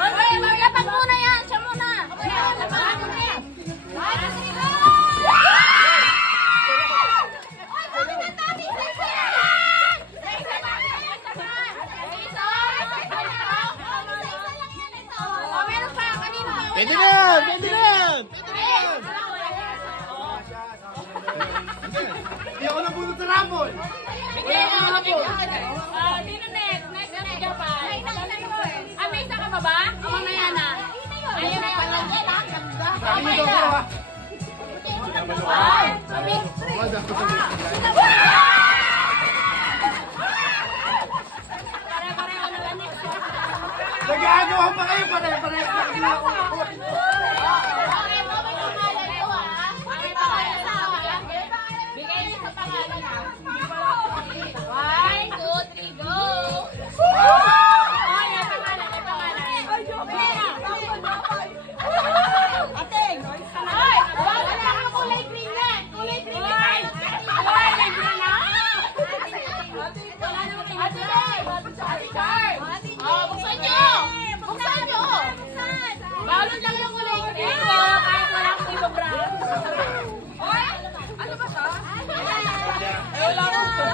Okay, maglapag muna yan. Siya muna. Pwede na yan! Pwede na yan! Pwede na yan! Hindi ako nabunod sa rapol! Dino next. Next na medyo pa. May isa ka pa ba? Ako na yan ah. Ayun na yan. Sabi niyo daw ha? Ay, sabi. Pare-pareho na lang next. Nag-aagawa pa kayo! Pare-pareho na ginagawa ko! Bigay niyo sa pangalan ha. 1, 2, 3, go! Ay, may pangalan, may pangalan. Ay, wala ka kulay green na. Kulay green na. Ay, may green na. Wala naman kayo. Ate Char. Oh, buksan niyo. Buksan niyo. Balon lang yung kulay green. Kahit wala akong ibabra. Ay, ano ba siya? Eh, wala ko siya.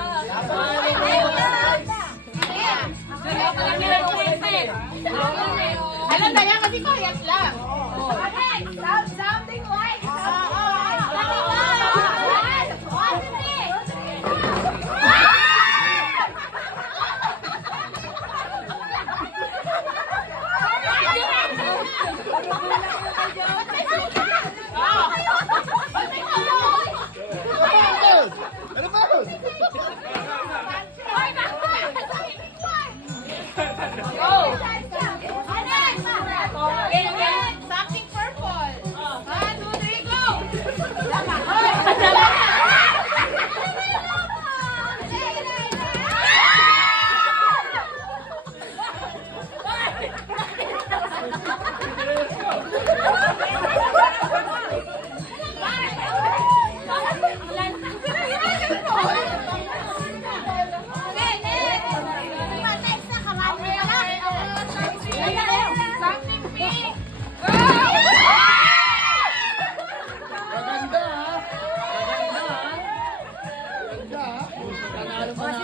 Alam na yan kasi parehas lang.